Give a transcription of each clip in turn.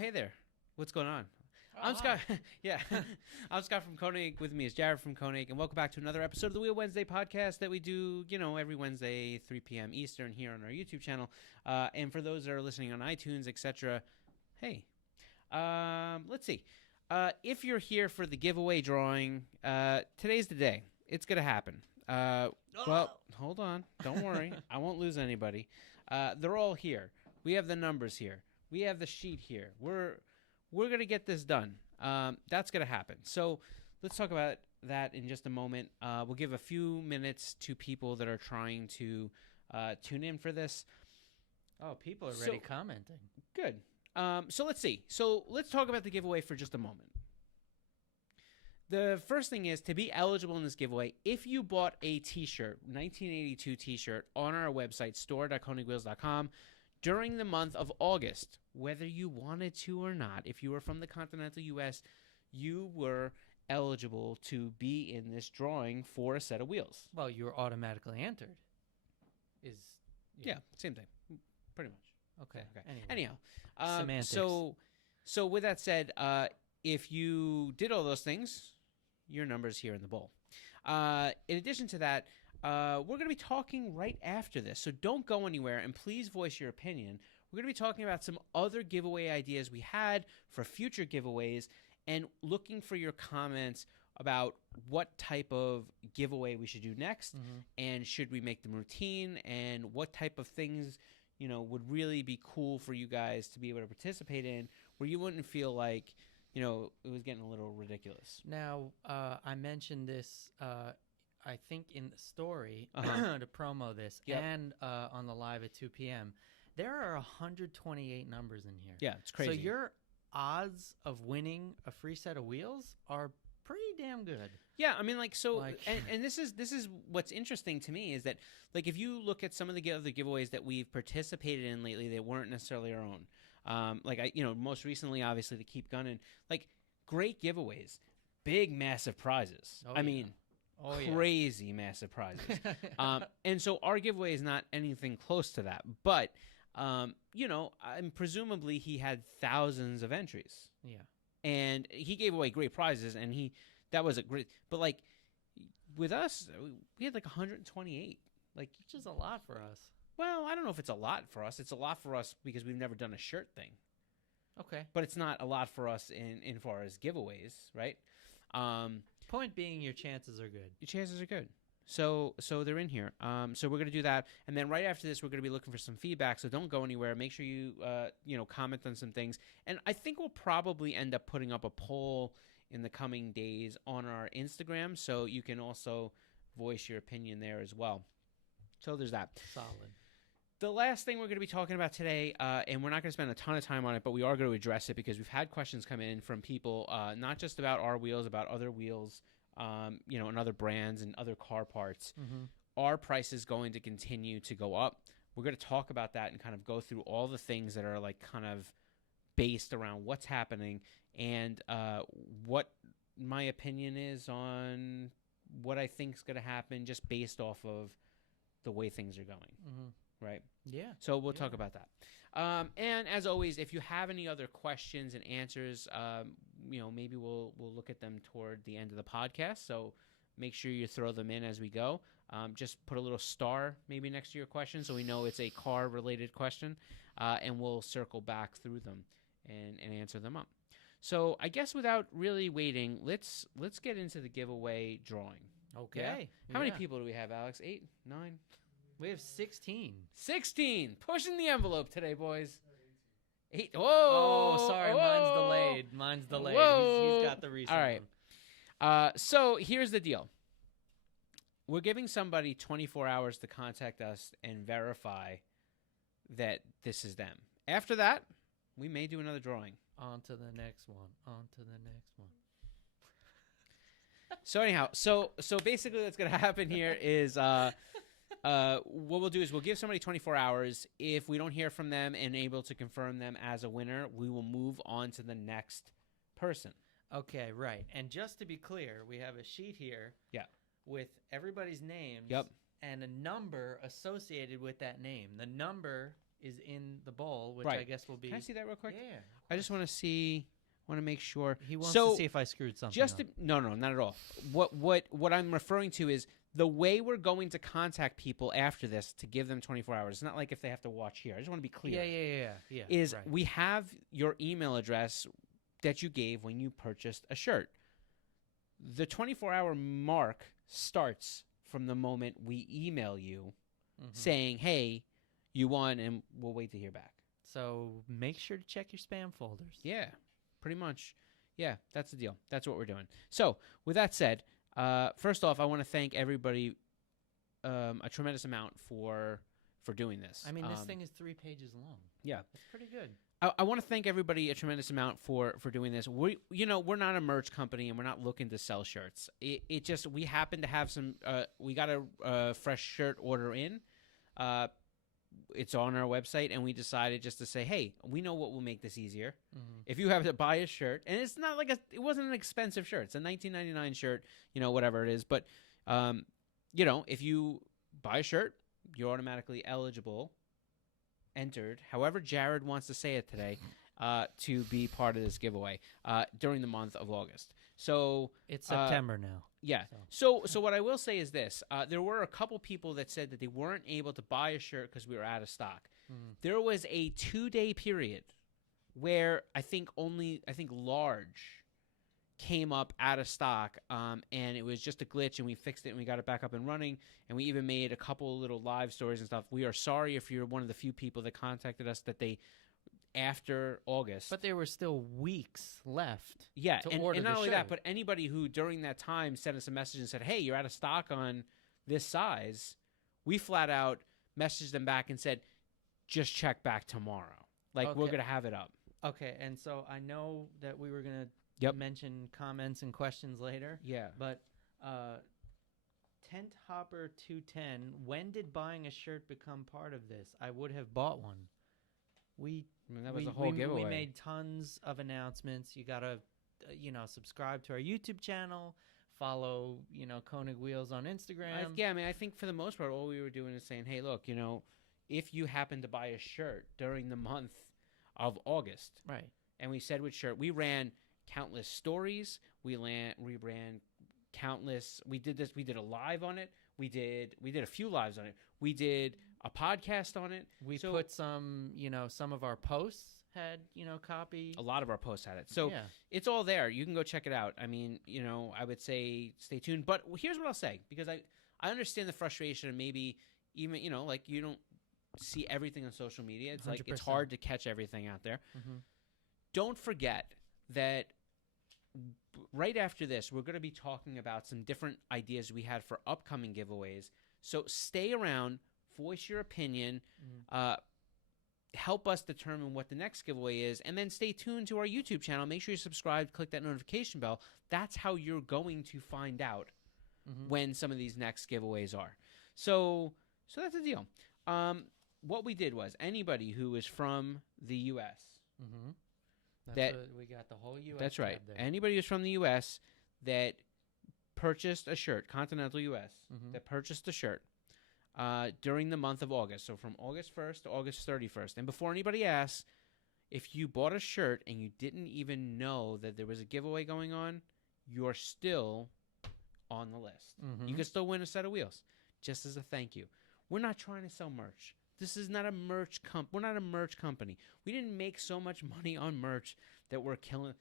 hey there. What's going on? Oh, I'm Scott. hi. Yeah. I'm Scott from KONIG. With me is Jared from KONIG. And welcome back to another episode of the Wheel Wednesday podcast that we do, every Wednesday, 3 p.m. Eastern here on our YouTube channel. And for those that are listening on iTunes, etc., hey, let's see. If you're here for the giveaway drawing, today's the day. It's going to happen. Well, hold on. Don't worry. I won't lose anybody. They're all here. We have the numbers here. We have the sheet here. We're going to get this done. That's going to happen. So let's talk about that in just a moment. We'll give a few minutes to people that are trying to tune in for this. Oh, people are already commenting. Good. So let's see. So let's talk about the giveaway for just a moment. The first thing is to be eligible in this giveaway. If you bought a T-shirt, 1982 T-shirt on our website, store.konigwheels.com, during the month of August, whether you wanted to or not, if you were from the continental U.S., you were eligible to be in this drawing for a set of wheels. Well, you're automatically entered. Yeah, same thing, pretty much. Okay. Anyhow, Semantics. So with that said, if you did all those things, your number's here in the bowl. In addition to that, we're going to be talking right after this, so don't go anywhere, and please voice your opinion. We're going to be talking about some other giveaway ideas we had for future giveaways and looking for your comments about what type of giveaway we should do next, and should we make them routine, and what type of things would really be cool for you guys to be able to participate in, where you wouldn't feel like it was getting a little ridiculous. Now, I mentioned this, I think, in the story to promo this, and on the live at 2 p.m. There are 128 numbers in here. Yeah, it's crazy. So your odds of winning a free set of wheels are pretty damn good. Yeah, I mean, and this is what's interesting to me is that, if you look at some of the other giveaways that we've participated in lately, they weren't necessarily our own. Most recently, obviously, the Keep Gunning, great giveaways, big, massive prizes. Crazy massive prizes. And so our giveaway is not anything close to that. But, presumably he had thousands of entries. Yeah. And he gave away great prizes, and that was a great, but with us, we had 128. Which is a lot for us. Well, I don't know if it's a lot for us. It's a lot for us because we've never done a shirt thing. Okay. But it's not a lot for us in far as giveaways, right? Point being, your chances are good. Your chances are good. So they're in here. So we're going to do that. And then right after this, we're going to be looking for some feedback. So don't go anywhere. Make sure you, comment on some things. And I think we'll probably end up putting up a poll in the coming days on our Instagram. So you can also voice your opinion there as well. So there's that. Solid. The last thing we're going to be talking about today, and we're not going to spend a ton of time on it, but we are going to address it because we've had questions come in from people, not just about our wheels, about other wheels, and other brands and other car parts. Are prices going to continue to go up? We're going to talk about that and kind of go through all the things that are kind of based around what's happening and what my opinion is on what I think is going to happen just based off of the way things are going. Right? Yeah. So we'll talk about that. And as always, if you have any other questions and answers, maybe we'll look at them toward the end of the podcast. So make sure you throw them in as we go. Just put a little star maybe next to your question so we know it's a car-related question, and we'll circle back through them and answer them up. So I guess without really waiting, let's get into the giveaway drawing. Okay. Yeah? How many people do we have, Alex? 8, 9? We have 16. 16. Pushing the envelope today, boys. 8. Whoa. Oh, sorry. Mine's delayed. He's got the recent All right. So here's the deal. We're giving somebody 24 hours to contact us and verify that this is them. After that, we may do another drawing. On to the next one. On to the next one. So anyhow, so basically what's going to happen here is what we'll do is we'll give somebody 24 hours. If we don't hear from them and able to confirm them as a winner, we will move on to the next person. Okay, right. And just to be clear, we have a sheet here with everybody's names and a number associated with that name. The number is in the bowl, which I Right. guess will be. Can I see that real quick? Yeah. I just want to make sure. He wants So, to see if I screwed something just up. no, not at all. What I'm referring to is the way we're going to contact people after this to give them 24 hours. It's not like if they have to watch here. I just want to be clear. Yeah. Is right. we have your email address that you gave when you purchased a shirt. The 24-hour mark starts from the moment we email you saying, "Hey, you won," and we'll wait to hear back. So make sure to check your spam folders. Yeah, pretty much. Yeah, that's the deal. That's what we're doing. So, with that said, first off, I want to thank everybody a tremendous amount for doing this. I mean, this thing is 3 pages long. Yeah. That's pretty good. I want to thank everybody a tremendous amount for doing this. We're not a merch company and we're not looking to sell shirts. It just, we happen to have some, we got a fresh shirt order in. It's on our website, and we decided just to say, hey, we know what will make this easier. If you have to buy a shirt, and it's not like it wasn't an expensive shirt. It's a $19.99 shirt, whatever it is. But, if you buy a shirt, you're automatically eligible, entered, however Jared wants to say it today, to be part of this giveaway during the month of August. So it's September now. Yeah. So what I will say is this. There were a couple people that said that they weren't able to buy a shirt because we were out of stock. There was a 2-day period where I think large came up out of stock, and it was just a glitch, and we fixed it, and we got it back up and running, and we even made a couple little live stories and stuff. We are sorry if you're one of the few people that contacted us that they after August. But there were still weeks left. Yeah, to and order not the only that, shirt. but anybody who during that time sent us a message and said, hey, you're out of stock on this size, we flat out messaged them back and said, just check back tomorrow. We're Okay. going to have it up. Okay, and so I know that we were going to mention comments and questions later. Yeah. But Tent Hopper 210, when did buying a shirt become part of this? I would have bought one. That was the whole giveaway. We made tons of announcements. You got to, subscribe to our YouTube channel, follow, KONIG Wheels on Instagram. I think for the most part, all we were doing is saying, hey, look, if you happen to buy a shirt during the month of August. Right. And we said which shirt. We ran countless stories. We ran countless. We did this. We did a live on it. We did a few lives on it. We did a podcast on it. We put some, some of our posts had, copy. A lot of our posts had it. So it's all there. You can go check it out. I mean, I would say stay tuned. But here's what I'll say, because I understand the frustration and maybe even, you don't see everything on social media. It's 100%. It's hard to catch everything out there. Mm-hmm. Don't forget that right after this, we're going to be talking about some different ideas we had for upcoming giveaways. So stay around. Voice your opinion, help us determine what the next giveaway is, and then stay tuned to our YouTube channel. Make sure you subscribe, click that notification bell. That's how you're going to find out when some of these next giveaways are. So that's the deal. What we did was anybody who is from the U.S. We got the whole U.S. That's right. There. Anybody who's from the U.S. that purchased a shirt, continental U.S., that purchased a shirt, during the month of August. So from August 1st to August 31st. And before anybody asks, if you bought a shirt and you didn't even know that there was a giveaway going on, you're still on the list. You can still win a set of wheels, just as a thank you. We're not trying to sell merch. This is not a merch We're not a merch company. We didn't make so much money on merch that we're killing.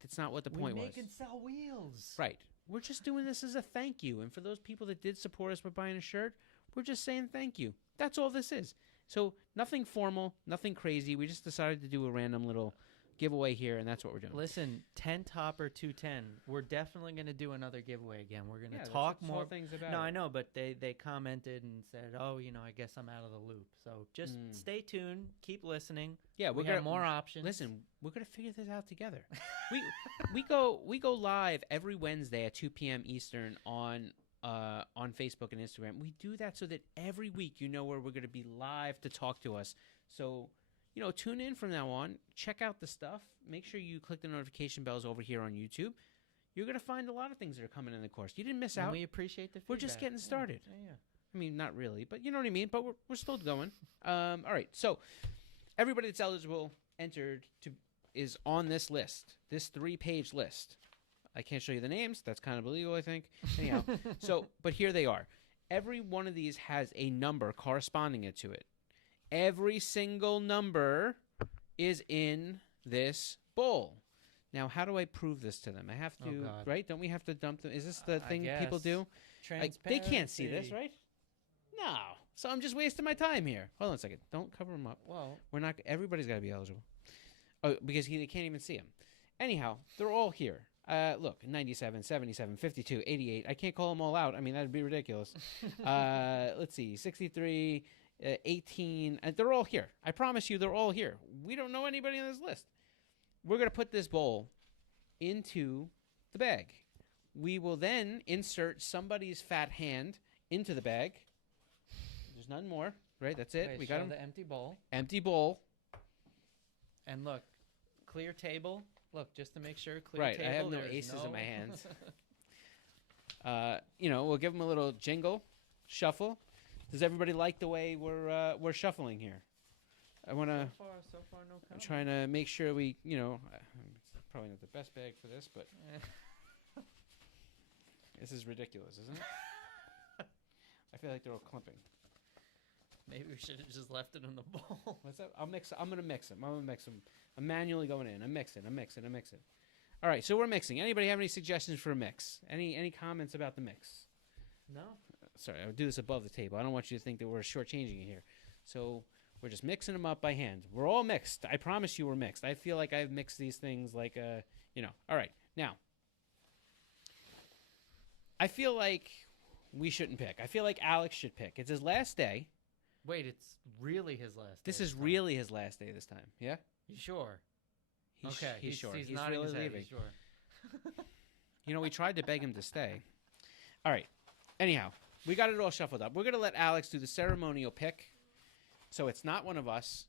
That's not what the point was. We make and sell wheels. Right. We're just doing this as a thank you. And for those people that did support us by buying a shirt, we're just saying thank you. That's all this is. So nothing formal, nothing crazy. We just decided to do a random little giveaway here, and that's what we're doing. Listen, Tent Hopper 210. We're definitely going to do another giveaway again. We're going to talk more things about. No, I know, but they commented and said, "Oh, I guess I'm out of the loop." So just stay tuned, keep listening. Yeah, we got more options. Listen, we're gonna figure this out together. we go live every Wednesday at 2 p.m. Eastern on Facebook and Instagram. We do that so that every week where we're going to be live to talk to us. So, tune in from now on. Check out the stuff. Make sure you click the notification bells over here on YouTube. You're going to find a lot of things that are coming in the course. You didn't miss out. We appreciate the feedback. We're just getting started. Yeah. I mean, not really, but you know what I mean. But we're still going. All right. So everybody that's eligible is on this list. This 3-page list. I can't show you the names. That's kind of illegal, I think. Anyhow, but here they are. Every one of these has a number corresponding to it. Every single number is in this bowl. Now, how do I prove this to them? I have to, right? Don't we have to dump them? Is this the thing people do? They can't see this, right? No. So I'm just wasting my time here. Hold on a second. Don't cover them up. Well, we're not. Everybody's got to be eligible. Oh, because they can't even see them. Anyhow, they're all here. Look, 97, 77, 52, 88. I can't call them all out. I mean, that'd be ridiculous. Let's see, 63, 18. They're all here. I promise you they're all here. We don't know anybody on this list. We're going to put this bowl into the bag. We will then insert somebody's fat hand into the bag. There's none more, right? That's it. Okay, we got the empty bowl. Empty bowl. And look, clear table. Look, just to make sure, clear right, table. I have no aces in my hands. We'll give them a little jingle, shuffle. Does everybody like the way we're shuffling here? I want to. So far, no comment. I'm trying to make sure we, it's probably not the best bag for this, but this is ridiculous, isn't it? I feel like they're all clumping. Maybe we should have just left it in the bowl. What's that? I'm gonna mix them. I'm manually going in. I'm mixing. All right, so we're mixing. Anybody have any suggestions for a mix? Any comments about the mix? No. Sorry, I would do this above the table. I don't want you to think that we're shortchanging it here. So we're just mixing them up by hand. We're all mixed. I promise you we're mixed. I feel like I've mixed these things like, All right, now. I feel like we shouldn't pick. I feel like Alex should pick. It's his last day. Wait, it's really his last day. This is really his last day this time. Yeah? You sure? He's sure. He's really leaving. He's sure. We tried to beg him to stay. All right. Anyhow, we got it all shuffled up. We're going to let Alex do the ceremonial pick. So it's not one of us.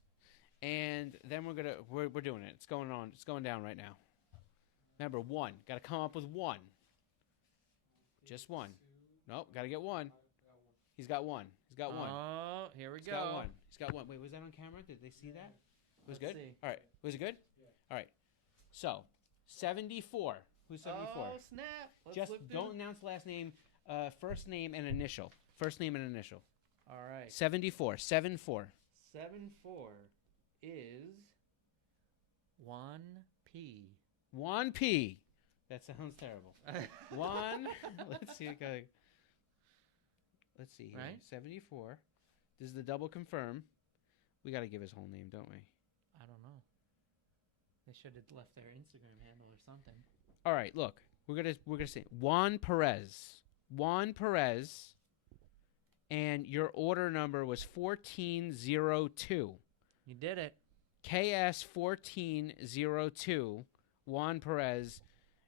And then we're doing it. It's going on. It's going down right now. Remember, 1. Got to come up with 1. Just 1. Nope, got to get 1. He's got 1. He's got 1. Oh, here we go. Got 1. He's got 1. Wait, was that on camera? Did they see that? It was good? See. All right. Was it good? Yeah. All right. So, 74. Who's 74? Oh, snap. Just don't announce last name, first name and initial. First name and initial. All right. 74. 74. 74 is 1P. 1P. That sounds terrible. 1. Let's see. Let's see here. Right? 74. This is the double confirm. We got to give his whole name, don't we? I don't know. They should have left their Instagram handle or something. All right, look. We're gonna say Juan Perez. Juan Perez. And your order number was 1402. You did it. KS 1402. Juan Perez.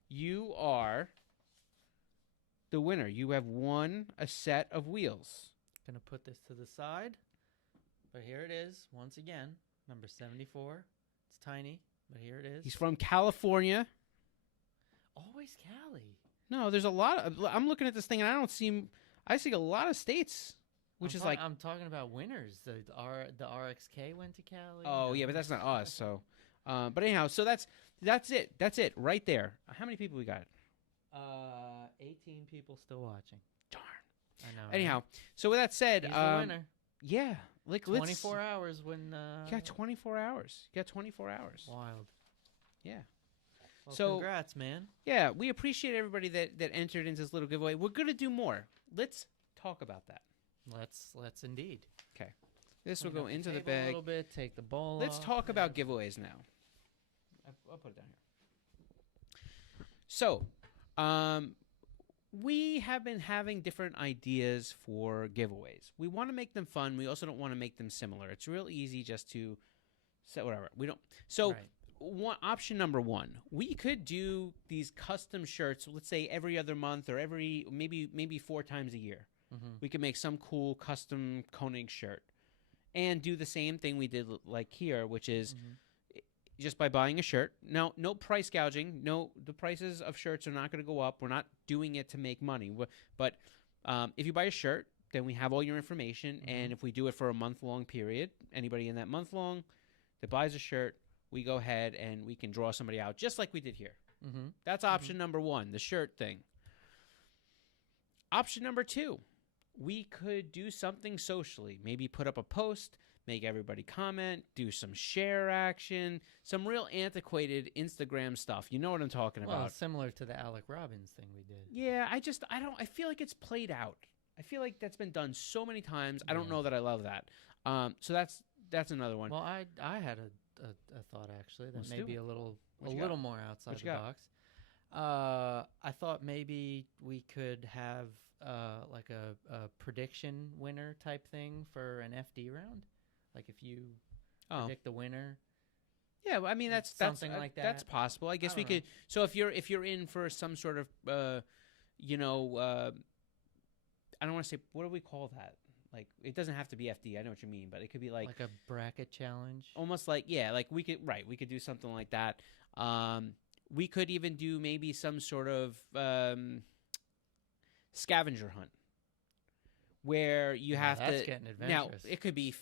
You are the winner. You have won a set of wheels. Gonna put this to the side. But here it is, once again, number 74. It's tiny, but here it is. He's from California. Always Cali. No, there's a lot of... I'm looking at this thing, and I see a lot of states, which is like... I'm talking about winners. The RXK went to Cali. Oh, yeah, but that's not us, so... but anyhow, so that's it. That's it, right there. How many people we got? 18 people still watching. Darn. I know. Anyhow, so with that said... He's the winner. Yeah. Like 24 hours when... You got 24 hours. Wild. Yeah. Well, so congrats, man. Yeah, we appreciate everybody that entered into this little giveaway. We're going to do more. Let's talk about that. Let's indeed. Okay. This will go into the bag. A little bit, take the bowl Let's off. talk about giveaways now. I'll put it down here. So, we have been having different ideas for giveaways. We want to make them fun. We also don't want to make them similar. It's real easy just to set whatever. We don't. So, right. Option number 1, we could do these custom shirts, let's say every other month or maybe 4 times a year. Mm-hmm. We could make some cool custom KONIG shirt and do the same thing we did like here, which is just by buying a shirt. No price gouging. No, the prices of shirts are not going to go up. We're not doing it to make money. But if you buy a shirt, then we have all your information. And if we do it for a month-long period, anybody in that month-long that buys a shirt, we go ahead and we can draw somebody out just like we did here. That's option number 1, the shirt thing. Option number 2, we could do something socially. Maybe put up a post, make everybody comment, do some share action, some real antiquated Instagram stuff. You know what I'm talking about. Well, similar to the Alec Robbins thing we did. Yeah, I feel like it's played out. I feel like that's been done so many times. I don't know that I love that. So that's another one. Well, I had a thought actually that may be a little more outside the box. I thought maybe we could have like a prediction winner type thing for an FD round. Like if you predict the winner. Yeah, well, I mean that's something like that. That's possible. I guess we could. So if you're in for some sort of I don't want to say, what do we call that? Like it doesn't have to be FD. I know what you mean, but it could be like a bracket challenge. Almost like like we could do something like that. We could even do maybe some sort of scavenger hunt where you have that's to getting adventurous. Now it could be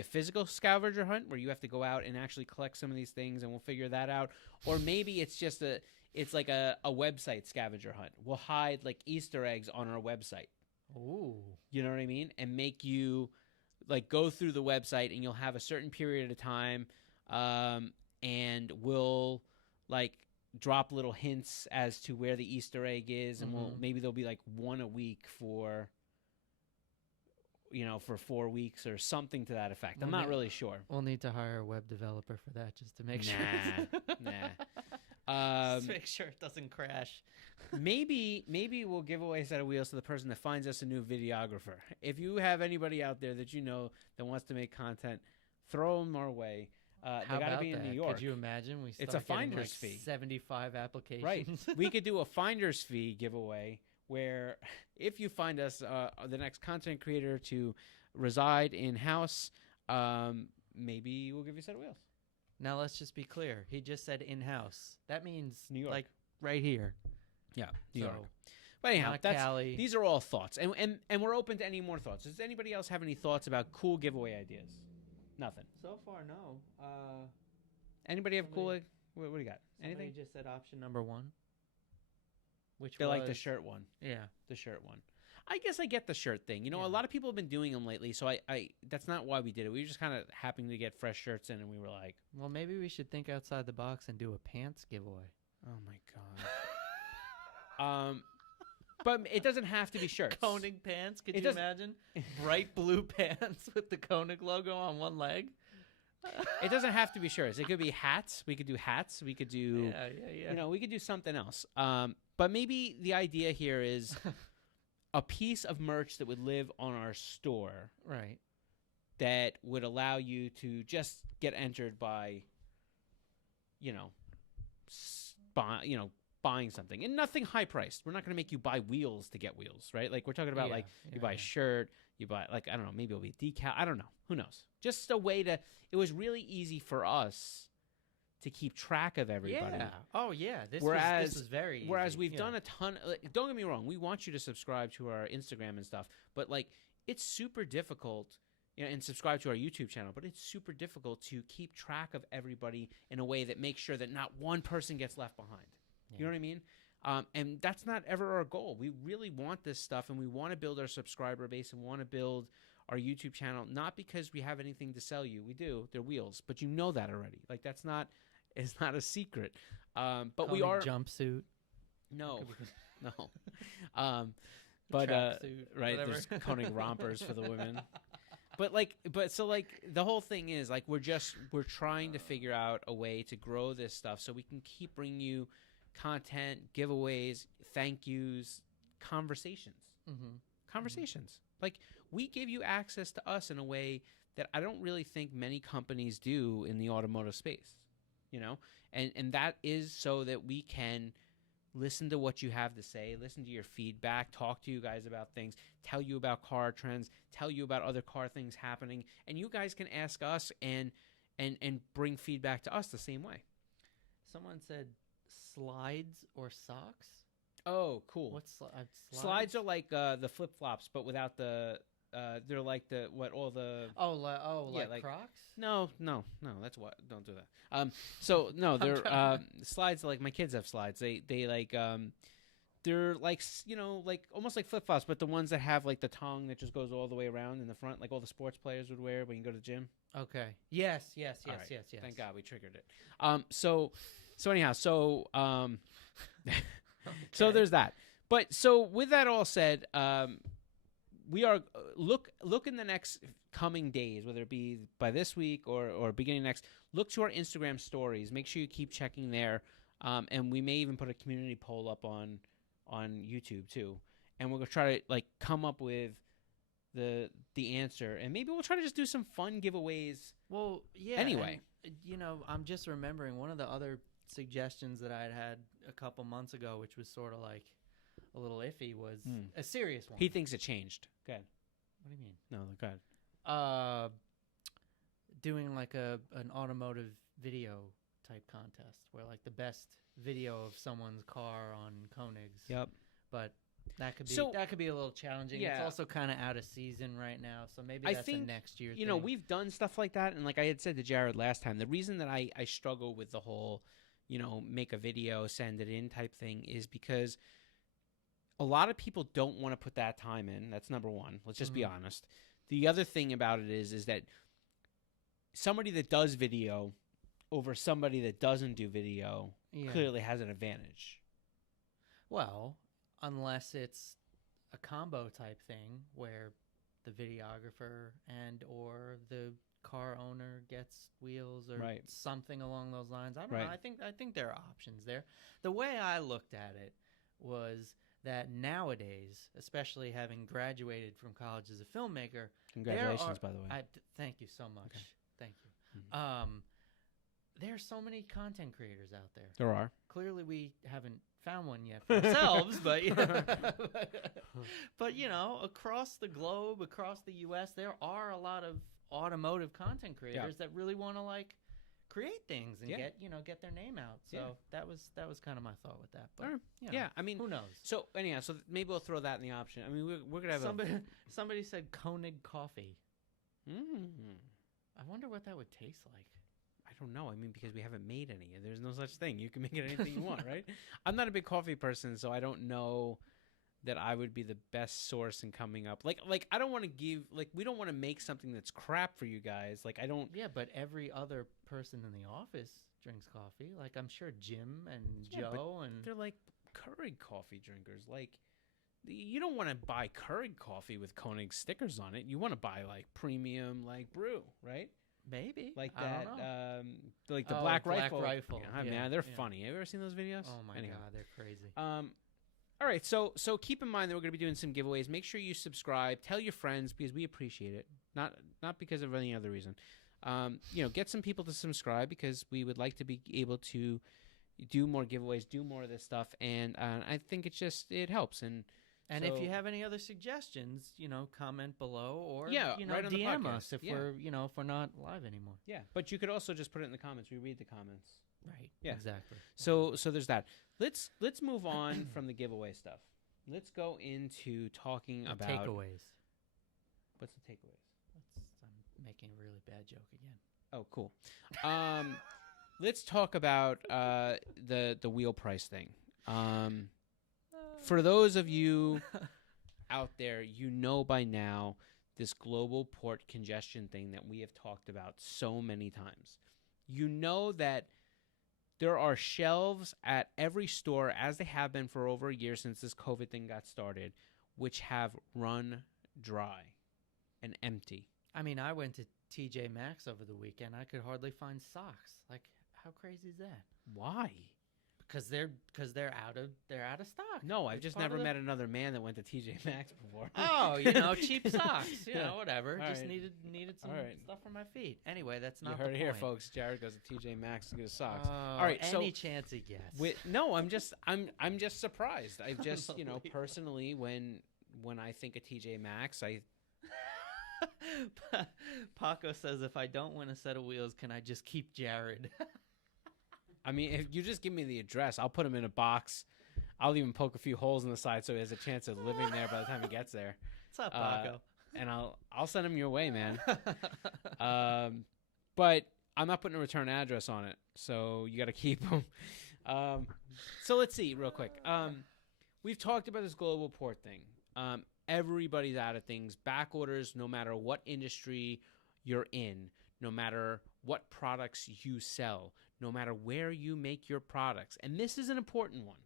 a physical scavenger hunt where you have to go out and actually collect some of these things, and we'll figure that out. Or maybe it's just it's like a website scavenger hunt. We'll hide like Easter eggs on our website. Ooh, you know what I mean? And make you like go through the website, and you'll have a certain period of time, and we'll like drop little hints as to where the Easter egg is, and maybe there'll be like one a week for 4 weeks or something to that effect. I'm not really sure. We'll need to hire a web developer for that just to make sure. Just make sure it doesn't crash. Maybe we'll give away a set of wheels to the person that finds us a new videographer. If you have anybody out there that you know that wants to make content, throw them our way. They got to be in New York. Could you imagine? It's a finder's fee. 75 applications. Right. We could do a finder's fee giveaway where if you find us the next content creator to reside in-house, maybe we'll give you a set of wheels. Now, let's just be clear. He just said in-house. That means New York. like right here. Yeah, New York. But anyhow, these are all thoughts. And we're open to any more thoughts. Does anybody else have any thoughts about cool giveaway ideas? Nothing. So far, no. Anybody have cool? What do you got? Anything? Somebody just said option number 1. They like the shirt one. Yeah. The shirt one. I guess I get the shirt thing. A lot of people have been doing them lately, so I that's not why we did it. We were just kind of happening to get fresh shirts in, and we were like, well, maybe we should think outside the box and do a pants giveaway. Oh, my God. But it doesn't have to be shirts. KONIG pants? Could you imagine? Bright blue pants with the KONIG logo on one leg. It doesn't have to be shirts. It could be hats. We could do hats. We could do, we could do something else. But maybe the idea here is a piece of merch that would live on our store. Right. That would allow you to just get entered by, buying something, and nothing high priced. We're not going to make you buy wheels to get wheels, right? Like we're talking about you buy a shirt, you buy I don't know, maybe it'll be a decal. I don't know. Who knows? Just a way to, it was really easy for us to keep track of everybody. Yeah. Oh yeah. This was very easy. Whereas we've done a ton, don't get me wrong, we want you to subscribe to our Instagram and stuff, but like it's super difficult, and subscribe to our YouTube channel, but it's super difficult to keep track of everybody in a way that makes sure that not one person gets left behind. You know what I mean? And that's not ever our goal. We really want this stuff, and we want to build our subscriber base and want to build our YouTube channel, not because we have anything to sell you. We do. They're wheels, but you know that already. Like it's not a secret. But KONIG we are jumpsuit. No. But right, there's KONIG rompers for the women. But the whole thing is like we're trying to figure out a way to grow this stuff so we can keep bringing you content, giveaways, thank yous, conversations. Conversations. Like we give you access to us in a way that I don't really think many companies do in the automotive space, and that is so that we can listen to what you have to say, listen to your feedback, talk to you guys about things, tell you about car trends, tell you about other car things happening, and you guys can ask us and bring feedback to us the same way. Someone said slides or socks. Oh, cool. What's slides? Slides are like the flip-flops, but without the they're like all the like Crocs? No, that's what. Don't do that. So no, they're slides. Like my kids have slides. They like they're like like almost like flip flops, but the ones that have like the tongue that just goes all the way around in the front, like all the sports players would wear when you go to the gym. Okay. Yes. Yes. Thank God we triggered it. So anyhow, so Okay. so there's that. But so with that all said, we are look in the next coming days, whether it be by this week or beginning next. Look to our Instagram stories. Make sure you keep checking there, and we may even put a community poll up on YouTube too. And we're gonna try to like come up with the answer, and maybe we'll try to just do some fun giveaways. Well, yeah. Anyway, and, I'm just remembering one of the other suggestions that I had a couple months ago, which was sort of like a little iffy, was a serious one. He thinks it changed. Go ahead. What do you mean? No, go ahead. Doing like an automotive video type contest where like the best video of someone's car on KONIGs. Yep. But that could be a little challenging. Yeah. It's also kind of out of season right now, so maybe that's a next year thing. We've done stuff like that, and like I had said to Jared last time, the reason that I struggle with the whole, make a video, send it in type thing is because a lot of people don't want to put that time in. That's number one. Let's just be honest. The other thing about it is that somebody that does video over somebody that doesn't do video clearly has an advantage. Well, unless it's a combo type thing where the videographer and or the car owner gets wheels or something along those lines. I don't know. I think there are options there. The way I looked at it was that nowadays, especially having graduated from college as a filmmaker, congratulations, by the way. Thank you so much. Okay. Thank you. There are so many content creators out there. There are. Clearly, we haven't found one yet for ourselves, but across the globe, across the U.S., there are a lot of automotive content creators that really want to like create things and get their name out. So that was kind of my thought with that. But I mean, who knows? So anyhow, so maybe we'll throw that in the option. I mean, we're gonna have somebody said KONIG coffee. I wonder what that would taste like. I don't know. I mean, because we haven't made any. There's no such thing. You can make it anything you want, right? I'm not a big coffee person, so I don't know that I would be the best source in coming up. Like I don't want to give, like, we don't want to make something that's crap for you guys. Like, I don't. Yeah, but every other person in the office drinks coffee. Like, I'm sure Jim and Joe and they're like Keurig coffee drinkers. Like, you don't want to buy Keurig coffee with KONIG stickers on it. You want to buy like premium, like brew, right? Maybe like I that, don't know. like the Black Rifle. Man, they're funny. Have you ever seen those videos? Oh my God, they're crazy. All right, so keep in mind that we're going to be doing some giveaways. Make sure you subscribe. Tell your friends because we appreciate it. Not because of any other reason. Get some people to subscribe because we would like to be able to do more giveaways, do more of this stuff, and I think it helps. And if you have any other suggestions, comment below or right on DM the us if we're not live anymore. Yeah, but you could also just put it in the comments. We read the comments. Right. Yeah. Exactly. So there's that. Let's move on from the giveaway stuff. Let's go into talking about takeaways. What's the takeaways? I'm making a really bad joke again. Oh, cool. Let's talk about the wheel price thing. For those of you out there, by now this global port congestion thing that we have talked about so many times. You know that there are shelves at every store, as they have been for over a year since this COVID thing got started, which have run dry and empty. I mean, I went to TJ Maxx over the weekend. I could hardly find socks. Like, how crazy is that? Why? Because they're out of stock. No, I've just never met another man that went to TJ Maxx before. Oh, cheap socks. Whatever. All just right. needed some stuff for my feet. Anyway, that's not you the heard point. it here, folks. Jared goes to TJ Maxx to get his socks. All right. Any chance he gets. No, I'm just surprised. I've just personally when I think of TJ Maxx, Paco says if I don't win a set of wheels, can I just keep Jared? I mean, if you just give me the address, I'll put him in a box. I'll even poke a few holes in the side so he has a chance of living there by the time he gets there. What's up, Paco? and I'll send them your way, man. But I'm not putting a return address on it, so you got to keep them. So let's see real quick. We've talked about this global port thing. Everybody's out of things. Back orders, no matter what industry you're in, no matter what products you sell, no matter where you make your products. And this is an important one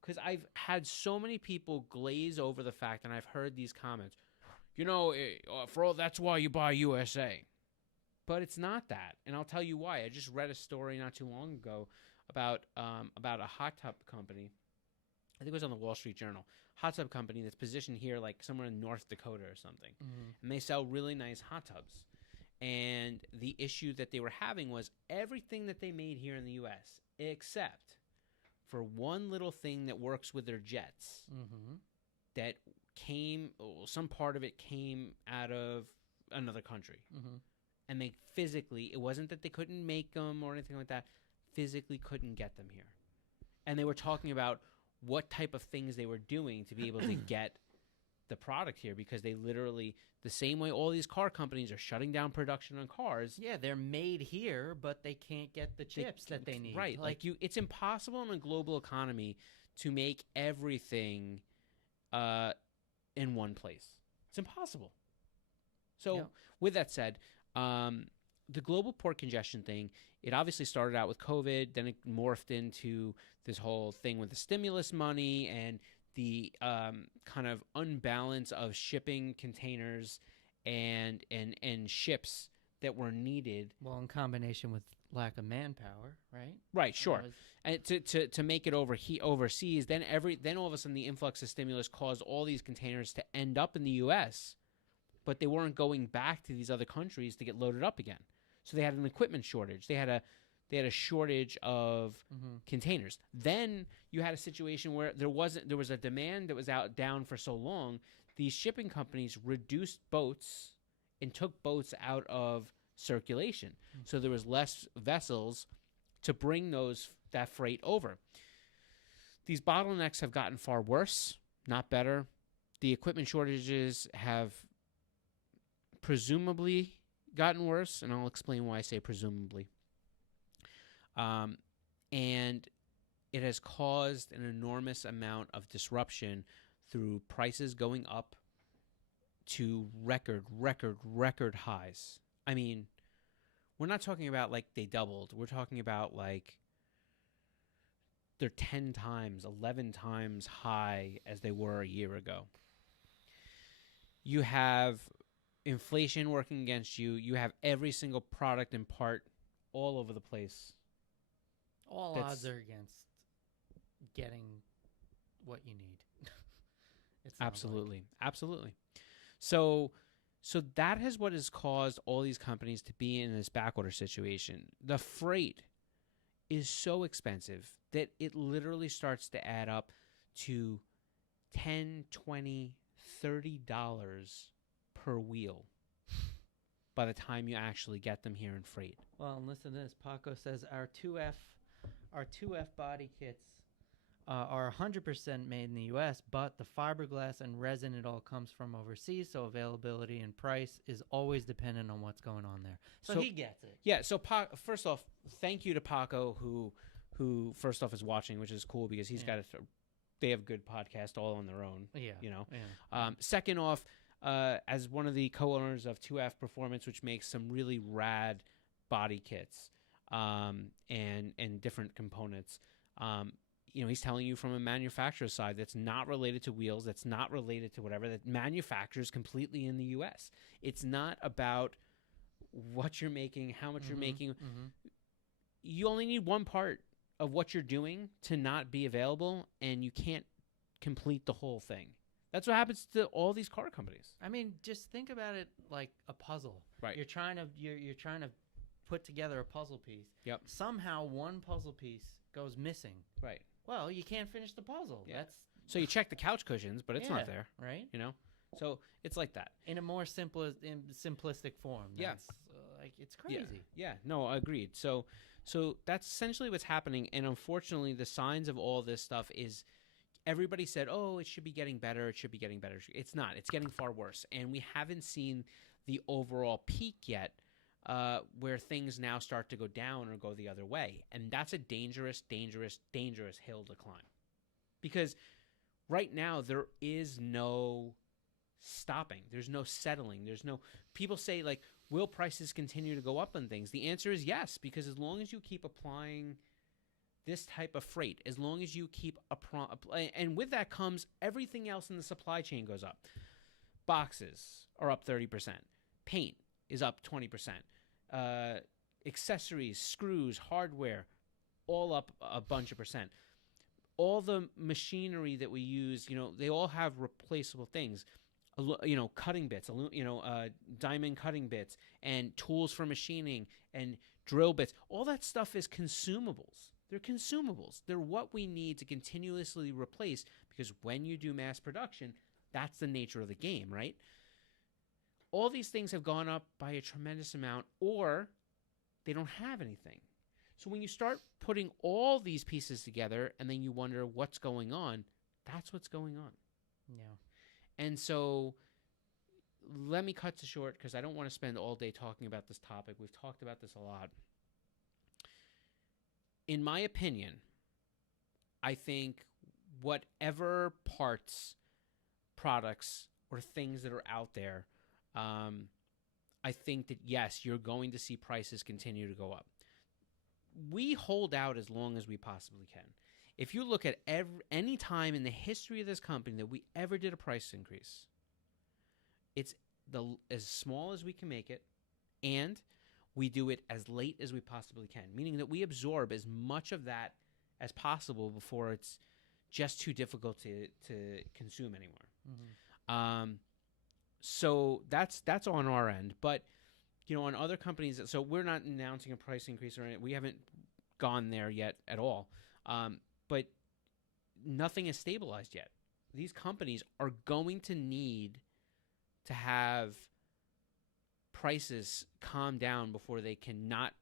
because I've had so many people glaze over the fact, and I've heard these comments, that's why you buy USA. But it's not that, and I'll tell you why. I just read a story not too long ago about a hot tub company. I think it was on the Wall Street Journal. Hot tub company that's positioned here, like somewhere in North Dakota or something, and they sell really nice hot tubs. And the issue that they were having was everything that they made here in the U.S. except for one little thing that works with their jets that some part of it came out of another country. And they physically, it wasn't that they couldn't make them or anything like that, physically couldn't get them here. And they were talking about what type of things they were doing to be able to get the product here, because they literally, the same way all these car companies are shutting down production on cars. Yeah, they're made here, but they can't get the chips that they need. Right. Like it's impossible in a global economy to make everything in one place. It's impossible. So with that said, the global port congestion thing, it obviously started out with COVID, then it morphed into this whole thing with the stimulus money and the kind of unbalance of shipping containers and ships that were needed. Well, in combination with lack of manpower, right? Right, sure. And to make it overseas, then all of a sudden the influx of stimulus caused all these containers to end up in the U.S., but they weren't going back to these other countries to get loaded up again. So they had an equipment shortage. They had a shortage of containers. Then you had a situation where there was a demand that was down for so long. These shipping companies reduced boats and took boats out of circulation. So there was less vessels to bring that freight over. These bottlenecks have gotten far worse, not better. The equipment shortages have presumably gotten worse, and I'll explain why I say presumably. And it has caused an enormous amount of disruption through prices going up to record highs. I mean, we're not talking about like they doubled. We're talking about like they're 10 times, 11 times high as they were a year ago. You have inflation working against you. You have every single product and part all over the place. All odds are against getting what you need. Absolutely. So that is what has caused all these companies to be in this backorder situation. The freight is so expensive that it literally starts to add up to $10, $20, $30 per wheel by the time you actually get them here in freight. Well, and listen to this. Paco says our 2F body kits are 100% made in the U.S., but the fiberglass and resin, it all comes from overseas, so availability and price is always dependent on what's going on there. So he gets it. Yeah, so first off, thank you to Paco, who first off is watching, which is cool because he's got they have good podcasts all on their own. Yeah. You know. Yeah. Second off, as one of the co-owners of 2F Performance, which makes some really rad body kits and different components, he's telling you from a manufacturer's side that's not related to wheels, that's not related to whatever, that manufactures completely in the U.S. It's not about what you're making, how much you're making. You only need one part of what you're doing to not be available, and you can't complete the whole thing. That's what happens to all these car companies. I mean, just think about it like a puzzle. Right. You're trying to put together a puzzle piece. Yep. Somehow one puzzle piece goes missing. Right. Well, you can't finish the puzzle. Yeah. So you check the couch cushions, but it's not there. Right. So it's like that. In a more simplistic form. That's, it's crazy. Yeah. No, agreed. So that's essentially what's happening, and unfortunately, the signs of all this stuff is everybody said, oh, it should be getting better. It should be getting better. It's not. It's getting far worse. And we haven't seen the overall peak yet where things now start to go down or go the other way. And that's a dangerous, dangerous, dangerous hill to climb. Because right now there is no stopping. There's no settling. There's no – people say, like, will prices continue to go up on things? The answer is yes, because as long as you keep applying – this type of freight, as long as you keep and with that comes everything else in the supply chain goes up. Boxes are up 30%. Paint is up 20%. Accessories, screws, hardware, all up a bunch of percent. All the machinery that we use, they all have replaceable things. Cutting bits, diamond cutting bits, and tools for machining, and drill bits. All that stuff is consumables. They're consumables. They're what we need to continuously replace, because when you do mass production, that's the nature of the game, right? All these things have gone up by a tremendous amount, or they don't have anything. So when you start putting all these pieces together and then you wonder what's going on, that's what's going on. Yeah. And so let me cut to short, because I don't want to spend all day talking about this topic. We've talked about this a lot. In my opinion, I think whatever parts, products, or things that are out there, I think that, yes, you're going to see prices continue to go up. We hold out as long as we possibly can. If you look at any time in the history of this company that we ever did a price increase, it's as small as we can make it, and we do it as late as we possibly can, meaning that we absorb as much of that as possible before it's just too difficult to consume anymore. Mm-hmm. So that's on our end. But, on other companies, so we're not announcing a price increase or anything. We haven't gone there yet at all. But nothing is stabilized yet. These companies are going to need to have prices calm down before they cannot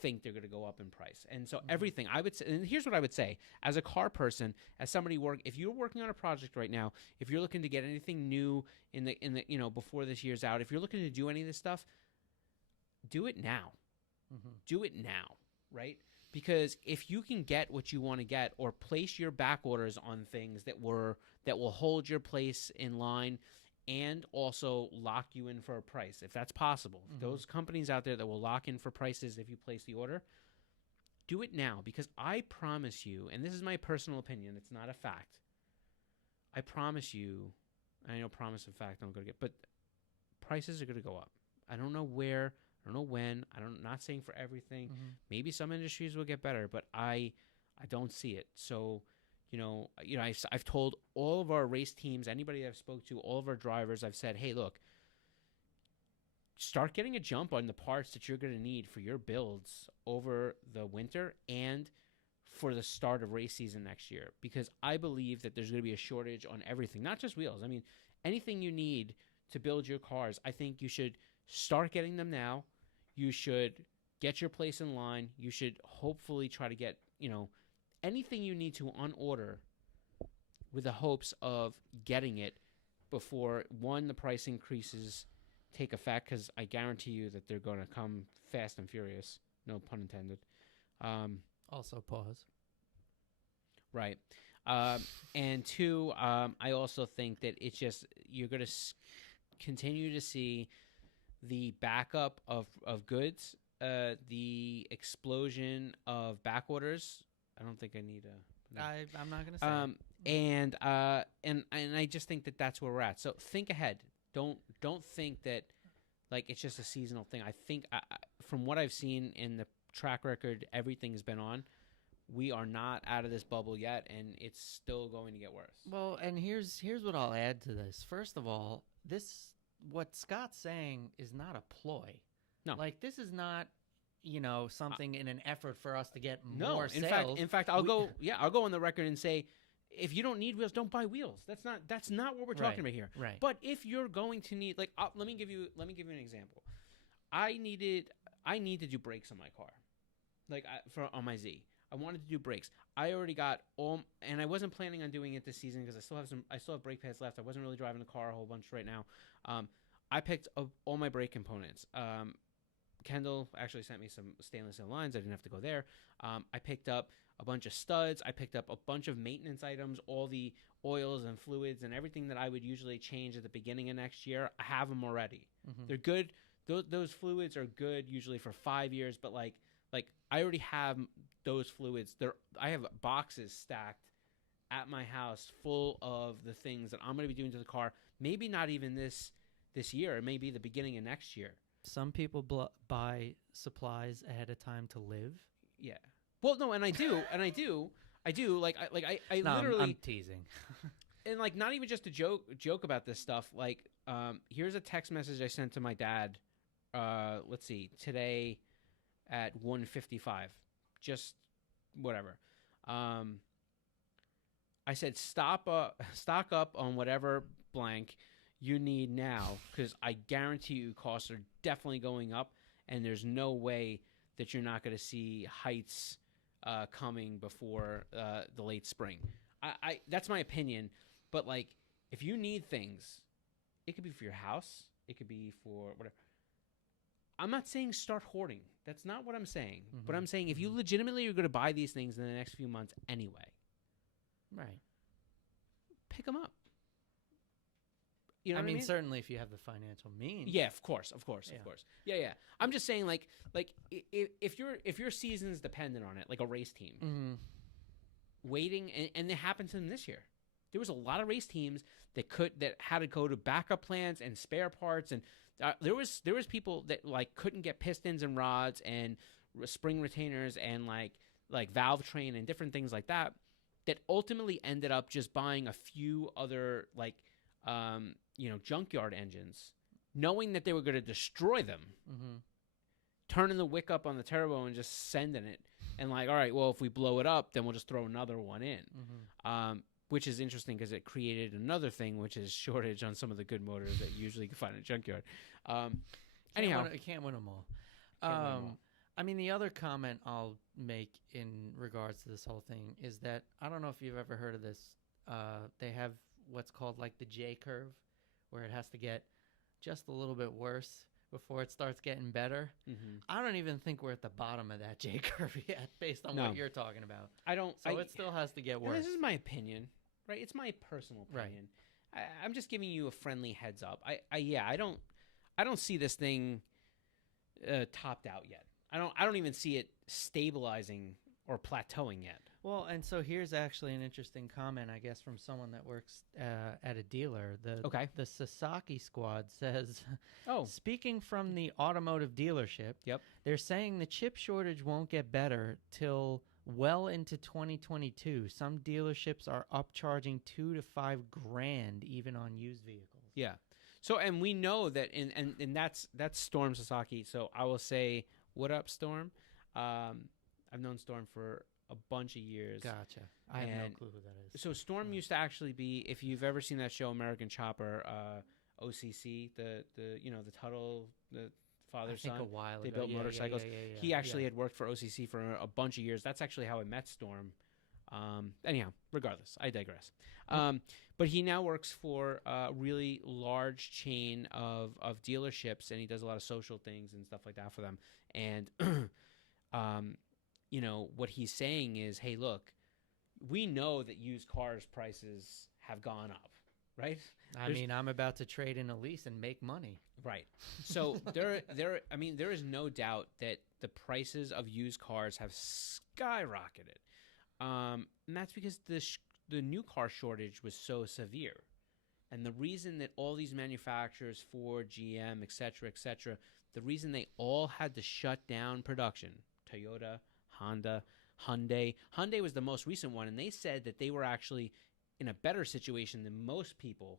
think they're going to go up in price. And so everything, I would say, and here's what I would say, as a car person, as somebody if you're working on a project right now, if you're looking to get anything new in the before this year's out, if you're looking to do any of this stuff, do it now. Mm-hmm. Do it now, right? Because if you can get what you want to get, or place your back orders on things that will hold your place in line and also lock you in for a price, if that's possible. Mm-hmm. Those companies out there that will lock in for prices if you place the order, do it now, because I promise you, and this is my personal opinion, it's not a fact, I promise you, I know promise of fact I'm going to get, but prices are going to go up. I don't know where, I don't know when, I'm not saying for everything. Mm-hmm. Maybe some industries will get better, but I don't see it. So I've told all of our race teams, anybody I've spoke to, all of our drivers, I've said, hey, look, start getting a jump on the parts that you're going to need for your builds over the winter and for the start of race season next year, because I believe that there's going to be a shortage on everything, not just wheels. I mean, anything you need to build your cars, I think you should start getting them now. You should get your place in line. You should hopefully try to get, anything you need to on order with the hopes of getting it before, one, the price increases take effect, because I guarantee you that they're going to come fast and furious. No pun intended. Also pause. Right. And two, I also think that it's just, you're going to continue to see the backup of goods, the explosion of back orders. I don't think I need a. I'm not going to say. And I just think that that's where we're at. So think ahead. Don't think that like it's just a seasonal thing. I think from what I've seen in the track record, everything's been on. We are not out of this bubble yet, and it's still going to get worse. Well, and here's what I'll add to this. First of all, what Scott's saying is not a ploy. No, like this is not. Something in an effort for us to get more sales. In fact, I'll go on the record and say, if you don't need wheels, don't buy wheels. That's not what we're talking about here. Right. But if you're going to need, like, let me give you an example. I need to do brakes on my car, like on my Z. I wanted to do brakes. I already got all, and I wasn't planning on doing it this season because I still have brake pads left. I wasn't really driving the car a whole bunch right now. I picked up all my brake components. Kendall actually sent me some stainless steel lines. I didn't have to go there. I picked up a bunch of studs. I picked up a bunch of maintenance items, all the oils and fluids and everything that I would usually change at the beginning of next year. I have them already. Mm-hmm. They're good. Those fluids are good usually for 5 years, but like I already have those fluids. I have boxes stacked at my house full of the things that I'm going to be doing to the car. Maybe not even this year. It may be the beginning of next year. Some people buy supplies ahead of time to live. Yeah. Well, no, and I do. Like I no, literally. I'm teasing. And like not even just to joke about this stuff. Like, here's a text message I sent to my dad. Let's see, today at 1:55. Just whatever. I said stock up on whatever blank you need now, because I guarantee you costs are definitely going up, and there's no way that you're not going to see heights coming before the late spring. I that's my opinion, but like if you need things, it could be for your house, it could be for whatever. I'm not saying start hoarding. That's not what I'm saying. Mm-hmm. But I'm saying if you legitimately are going to buy these things in the next few months anyway, right, pick them up. You know I mean, what I mean? Certainly if you have the financial means. Yeah, of course. Yeah. I'm just saying, like if your season's dependent on it, like a race team, mm-hmm. waiting, and it happened to them this year. There was a lot of race teams that had to go to backup plans and spare parts, and there was people that like couldn't get pistons and rods and spring retainers and like valve train and different things like that ultimately ended up just buying a few other like junkyard engines, knowing that they were going to destroy them, mm-hmm. turning the wick up on the turbo and just sending it, and like, all right, well, if we blow it up, then we'll just throw another one in. Mm-hmm. Which is interesting because it created another thing, which is shortage on some of the good motors that you usually can find in a junkyard. Anyhow, you can't win them all. I mean, the other comment I'll make in regards to this whole thing is that I don't know if you've ever heard of this. They have what's called like the J curve, where it has to get just a little bit worse before it starts getting better. Mm-hmm. I don't even think we're at the bottom of that J curve yet, based on what you're talking about. It still has to get worse. This is my opinion, right? It's my personal opinion. Right. I'm just giving you a friendly heads up. I don't see this thing topped out yet. I don't even see it stabilizing or plateauing yet. Well, and so here's actually an interesting comment, I guess, from someone that works at a dealer. The Sasaki squad says, speaking from the automotive dealership, yep, they're saying the chip shortage won't get better till well into 2022. Some dealerships are upcharging $2,000 to $5,000 even on used vehicles. Yeah. So, and we know that, and that's Storm Sasaki. So I will say, what up, Storm? I've known Storm for a bunch of years. Gotcha. I have no clue who that is. So Storm used to actually be, if you've ever seen that show American Chopper, OCC, the Tuttle, the father son. I think a while they ago. built motorcycles. Yeah. He actually had worked for OCC for a bunch of years. That's actually how I met Storm. Anyhow, regardless, I digress. But he now works for a really large chain of dealerships, and he does a lot of social things and stuff like that for them. And what he's saying is, hey, look, we know that used cars prices have gone up, right? I mean, I'm about to trade in a lease and make money. Right. So there is no doubt that the prices of used cars have skyrocketed. And that's because the new car shortage was so severe. And the reason that all these manufacturers, Ford, GM, et cetera, the reason they all had to shut down production, Toyota, Honda, Hyundai was the most recent one, and they said that they were actually in a better situation than most people,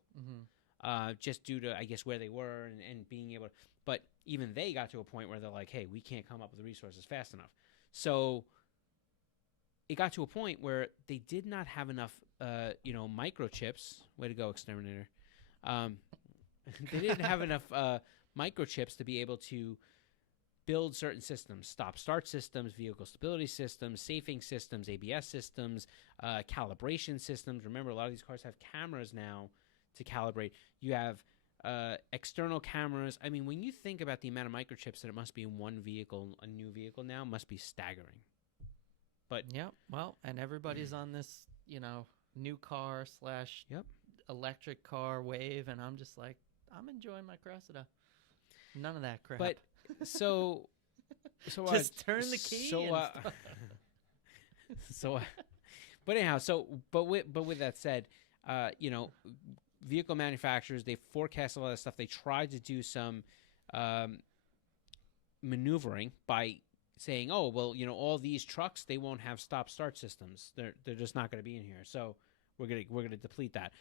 just due to, I guess, where they were and being able to. But even they got to a point where they're like, hey, we can't come up with the resources fast enough. So it got to a point where they did not have enough, microchips. Way to go, Exterminator. They didn't have enough microchips to be able to build certain systems, stop-start systems, vehicle stability systems, safing systems, ABS systems, calibration systems. Remember, a lot of these cars have cameras now to calibrate. You have external cameras. I mean, when you think about the amount of microchips that it must be in one vehicle, a new vehicle now, must be staggering. But yeah, well, and everybody's on this, new car / electric car wave, and I'm just like, I'm enjoying my Cressida. None of that crap. But so just turn the key. But anyhow, but with that said, vehicle manufacturers, they forecast a lot of stuff. They tried to do some maneuvering by saying, oh, well, all these trucks, they won't have stop-start systems. They're just not going to be in here. So we're gonna deplete that.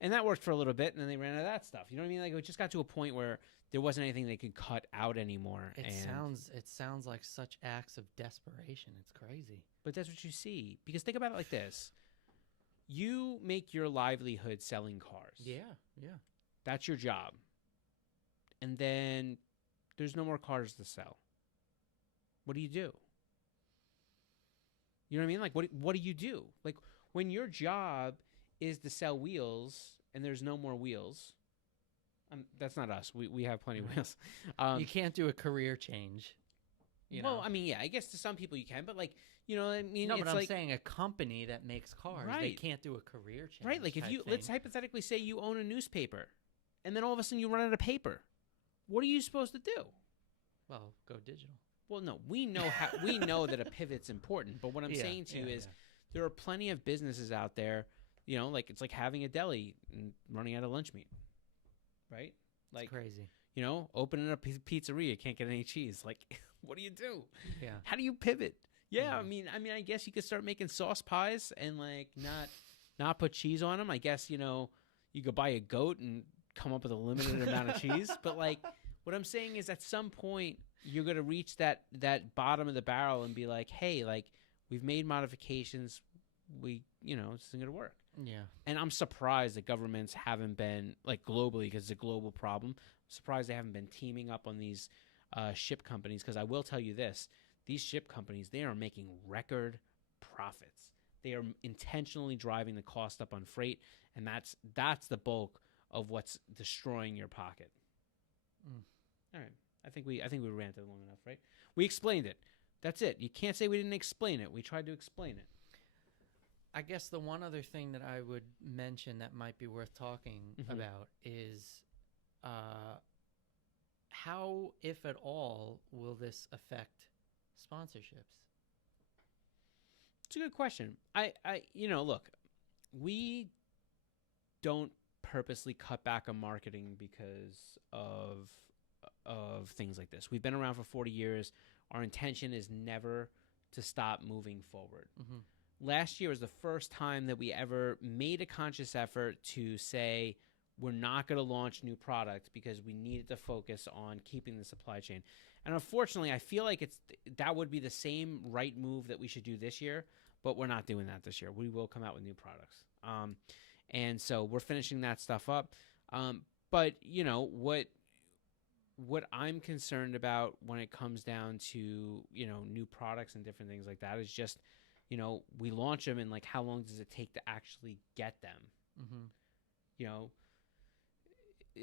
And that worked for a little bit, and then they ran out of that stuff. You know what I mean? Like, it just got to a point where there wasn't anything they could cut out anymore. It sounds like such acts of desperation. It's crazy. But that's what you see. Because think about it like this. You make your livelihood selling cars. Yeah. That's your job. And then there's no more cars to sell. What do? You know what I mean? Like, what do you do? Like, when your job is to sell wheels and there's no more wheels, that's not us. We have plenty of wheels. You can't do a career change. Well, I mean, yeah, I guess to some people you can, but like, I mean, no, it's but I'm like, saying a company that makes cars, right. They can't do a career change. Right, like if let's hypothetically say you own a newspaper, and then all of a sudden you run out of paper. What are you supposed to do? Well, go digital. Well, no, we know that a pivot's important, but what I'm saying to you is there are plenty of businesses out there, like it's like having a deli and running out of lunch meat, right? Like, it's crazy. Opening up a pizzeria, can't get any cheese. Like, what do you do? Yeah. How do you pivot? Yeah, I mean, I guess you could start making sauce pies and like not put cheese on them. I guess you could buy a goat and come up with a limited amount of cheese. But like, what I'm saying is, at some point, you're gonna reach that bottom of the barrel and be like, hey, like we've made modifications. This isn't gonna work. Yeah. And I'm surprised that governments haven't been, like, globally, because it's a global problem. I'm surprised they haven't been teaming up on these ship companies, because I will tell you this. These ship companies, they are making record profits. They are intentionally driving the cost up on freight, and that's the bulk of what's destroying your pocket. All right. I think we ranted long enough, right? We explained it. That's it. You can't say we didn't explain it. We tried to explain it. I guess the one other thing that I would mention that might be worth talking about is how, if at all, will this affect sponsorships? It's a good question. I look, we don't purposely cut back on marketing because of things like this. We've been around for 40 years. Our intention is never to stop moving forward. Mm-hmm. Last year was the first time that we ever made a conscious effort to say we're not going to launch new products because we needed to focus on keeping the supply chain. And unfortunately, I feel like that would be the same right move that we should do this year, but we're not doing that this year. We will come out with new products. And so we're finishing that stuff up. But, what I'm concerned about when it comes down to, new products and different things like that is just, we launch them and, like, how long does it take to actually get them? Mm-hmm.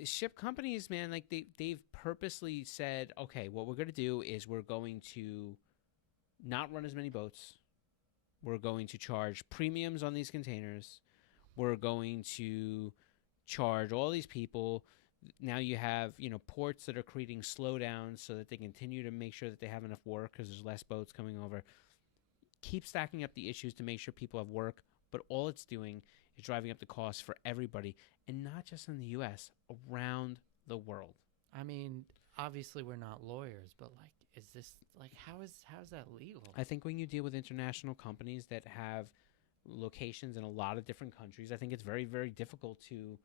Ship companies, man, like they've purposely said, okay, what we're going to do is we're going to not run as many boats. We're going to charge premiums on these containers. We're going to charge all these people. Now you have, ports that are creating slowdowns so that they continue to make sure that they have enough work because there's less boats coming over. Keep stacking up the issues to make sure people have work, but all it's doing is driving up the cost for everybody, and not just in the U.S., around the world. I mean, obviously we're not lawyers, but like, is this like how is that legal? I think when you deal with international companies that have locations in a lot of different countries, I think it's very, very difficult to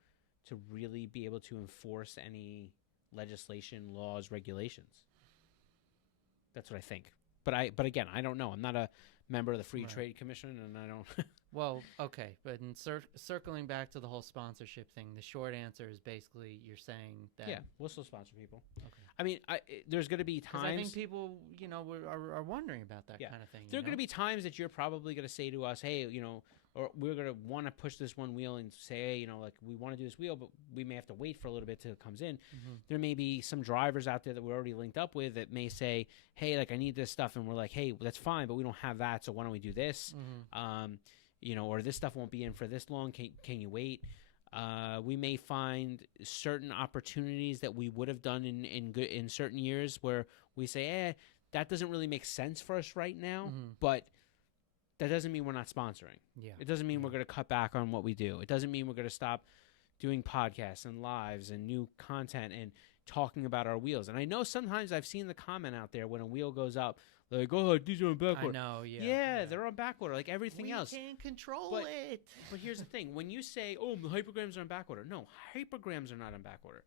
really be able to enforce any legislation, laws, regulations. That's what I think. But again, I don't know. I'm not a member of the Free Trade Commission, and I don't. Well, okay, but in circling back to the whole sponsorship thing, the short answer is basically you're saying that we'll still sponsor people. Okay. I mean, there's going to be times. I think people, are wondering about that kind of thing. There are going to be times that you're probably going to say to us, hey, or we're going to want to push this one wheel and say, hey, like we want to do this wheel, but we may have to wait for a little bit till it comes in. Mm-hmm. There may be some drivers out there that we're already linked up with that may say, hey, like I need this stuff. And we're like, hey, that's fine, but we don't have that. So why don't we do this? Mm-hmm. Or this stuff won't be in for this long. Can you wait? We may find certain opportunities that we would have done in certain years where we say, that doesn't really make sense for us right now, but that doesn't mean we're not sponsoring. Yeah. It doesn't mean we're going to cut back on what we do. It doesn't mean we're going to stop doing podcasts and lives and new content and talking about our wheels. And I know sometimes I've seen the comment out there when a wheel goes up, like, oh, these are on back order. I know, yeah. They're on back order, like everything else. We can't control it. But here's the thing. When you say, oh, the hypergrams are on back order. No, hypergrams are not on back order.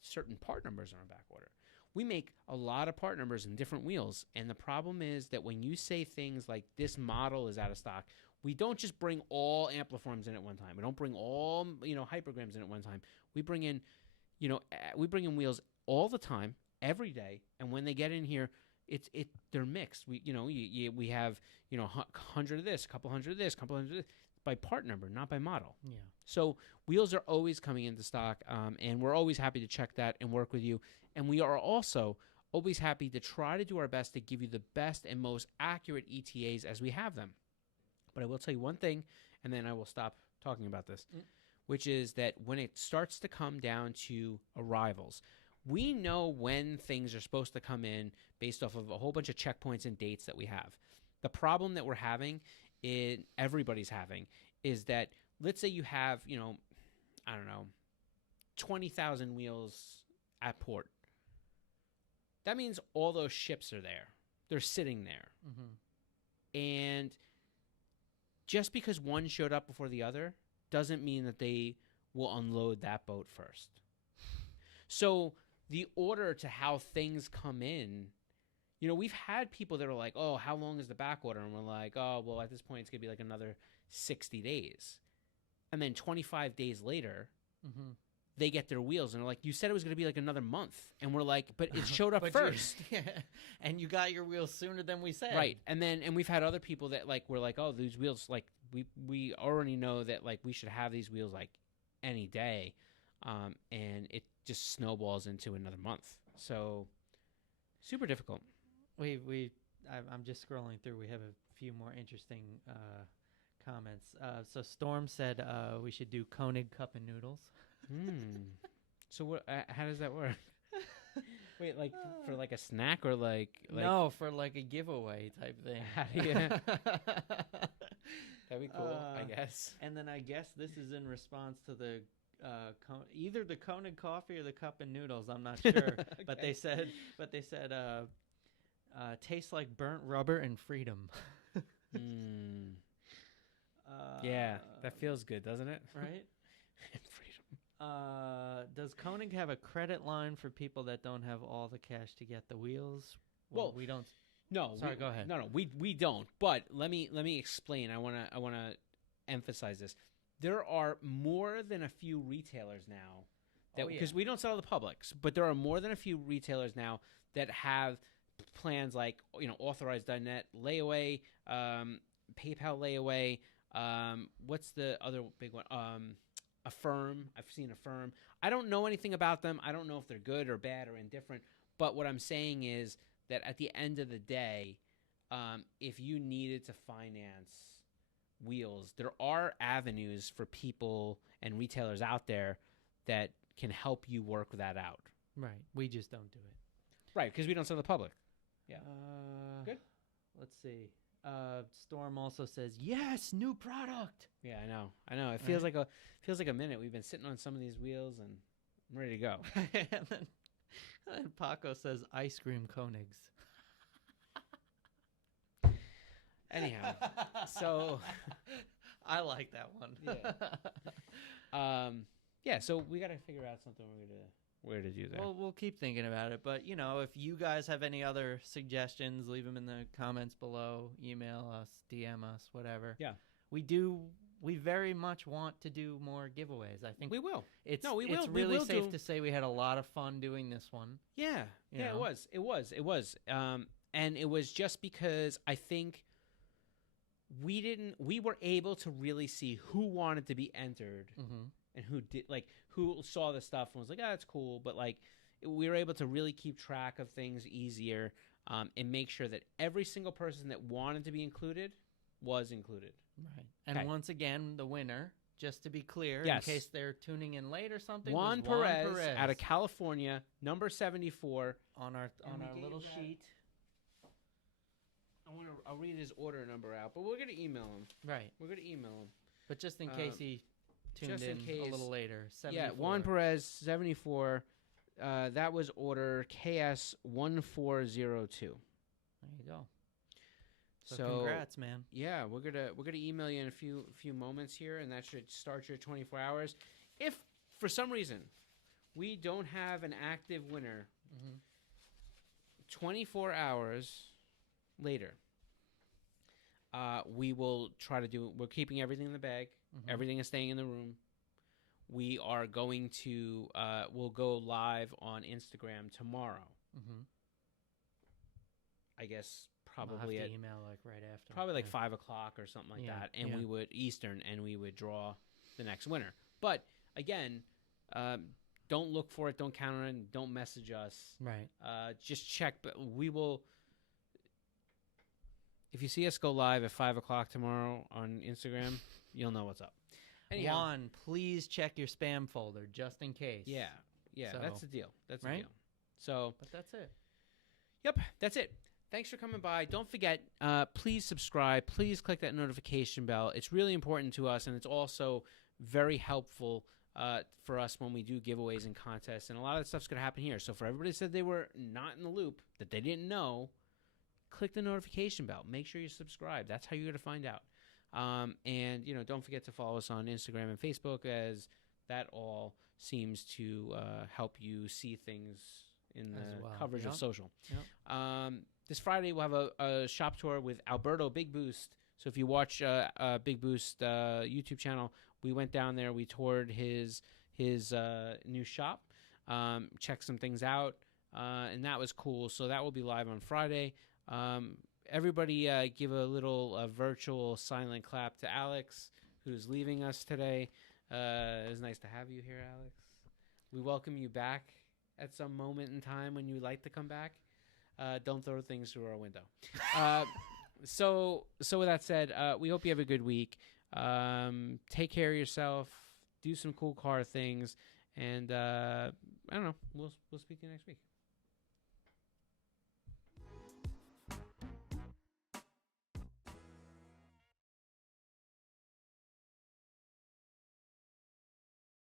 Certain part numbers are on back order. We make a lot of part numbers in different wheels, and the problem is that when you say things like this model is out of stock, we don't just bring all ampliforms in at one time. We don't bring all hypergrams in at one time. We bring in wheels all the time, every day, and when they get in here, they're mixed. We have 100 of this, a couple hundred of this, couple hundred of this, by part number, not by model. Yeah. So wheels are always coming into stock, and we're always happy to check that and work with you. And we are also always happy to try to do our best to give you the best and most accurate ETAs as we have them. But I will tell you one thing, and then I will stop talking about this, which is that when it starts to come down to arrivals, we know when things are supposed to come in based off of a whole bunch of checkpoints and dates that we have. The problem that we're having, everybody's having, is that let's say you have, 20,000 wheels at port. That means all those ships are there. They're sitting there. Mm-hmm. And just because one showed up before the other doesn't mean that they will unload that boat first. So the order to how things come in, we've had people that are like, oh, how long is the back order? And we're like, oh, well, at this point, it's going to be like another 60 days. And then 25 days later, they get their wheels. And they're like, you said it was going to be like another month. And we're like, but it showed up first. And you got your wheels sooner than we said. Right. And we've had other people that like were like, oh, these wheels, like we already know that like we should have these wheels like any day. And it just snowballs into another month. So super difficult. I'm just scrolling through. We have a few more interesting comments. So Storm said we should do Konig cup and noodles. So what? How does that work? Wait, like for like a snack or like no, for like a giveaway type thing. That'd be cool, I guess. And then I guess this is in response to the either the Konig coffee or the cup and noodles. I'm not sure, okay. but they said tastes like burnt rubber and freedom. Yeah, that feels good, doesn't it? Right. Does Konig have a credit line for people that don't have all the cash to get the wheels? Well, we don't. No, sorry. Go ahead. No, we don't. But let me explain. I wanna emphasize this. There are more than a few retailers now that because we don't sell to the publics, but there are more than a few retailers now that have plans like authorized.net layaway, PayPal layaway. What's the other big one? Affirm. I've seen Affirm. I don't know anything about them. I don't know if they're good or bad or indifferent. But what I'm saying is that at the end of the day, if you needed to finance wheels, there are avenues for people and retailers out there that can help you work that out. Right. We just don't do it. Right, because we don't sell to the public. Yeah. Good. Let's see. Storm also says, yes, new product. Yeah, I know. It feels like a minute. We've been sitting on some of these wheels, and I'm ready to go. and then Paco says, ice cream Konigs. Anyhow, so I like that one. Yeah. So we got to figure out something we're gonna where to do that. Well, we'll keep thinking about it. But, if you guys have any other suggestions, leave them in the comments below. Email us, DM us, whatever. Yeah. We very much want to do more giveaways. I think we will. It's really safe to say we had a lot of fun doing this one. Yeah. It was. And it was just because I think we were able to really see who wanted to be entered and who saw the stuff and was like, that's cool. But we were able to really keep track of things easier and make sure that every single person that wanted to be included was included. Right. And once again, the winner, just to be clear, in case they're tuning in late or something, Juan Perez out of California, number 74 on our little sheet. I'll read his order number out, but we're gonna email him. Right. We're gonna email him. But just in case he tuned in a little later, 74. Yeah, Juan Perez 74. That was order KS 1402. There you go. So congrats, man. Yeah, we're gonna email you in a few moments here, and that should start your 24 hours. If for some reason we don't have an active winner, 24 hours later, we will try to do. We're keeping everything in the bag. Everything is staying in the room. We are going to. We'll go live on Instagram tomorrow. I guess. Probably at email right after. Probably 5 o'clock or something like that, and we would Eastern, and we would draw the next winner. But again, don't look for it, don't count on it, don't message us. Right. Just check. But we will. If you see us go live at 5 o'clock tomorrow on Instagram, you'll know what's up. Anyhow, Juan, please check your spam folder just in case. Yeah, so, that's the deal. That's the right? deal. So, but that's it. Yep, that's it. Thanks for coming by. Don't forget, please subscribe. Please click that notification bell. It's really important to us, and it's also very helpful for us when we do giveaways and contests. And a lot of that stuff's going to happen here. So for everybody that said they were not in the loop, that they didn't know, click the notification bell. Make sure you subscribe. That's how you're going to find out. And, don't forget to follow us on Instagram and Facebook, as that all seems to help you see things in the coverage of social. Yep. This Friday, we'll have a shop tour with Alberto Big Boost. So if you watch Big Boost YouTube channel, we went down there. We toured his new shop, checked some things out, and that was cool. So that will be live on Friday. Everybody give a little virtual silent clap to Alex, who's leaving us today. It was nice to have you here, Alex. We welcome you back at some moment in time when you'd like to come back. Don't throw things through our window. So with that said, we hope you have a good week. Take care of yourself. Do some cool car things. And I don't know. We'll speak to you next week.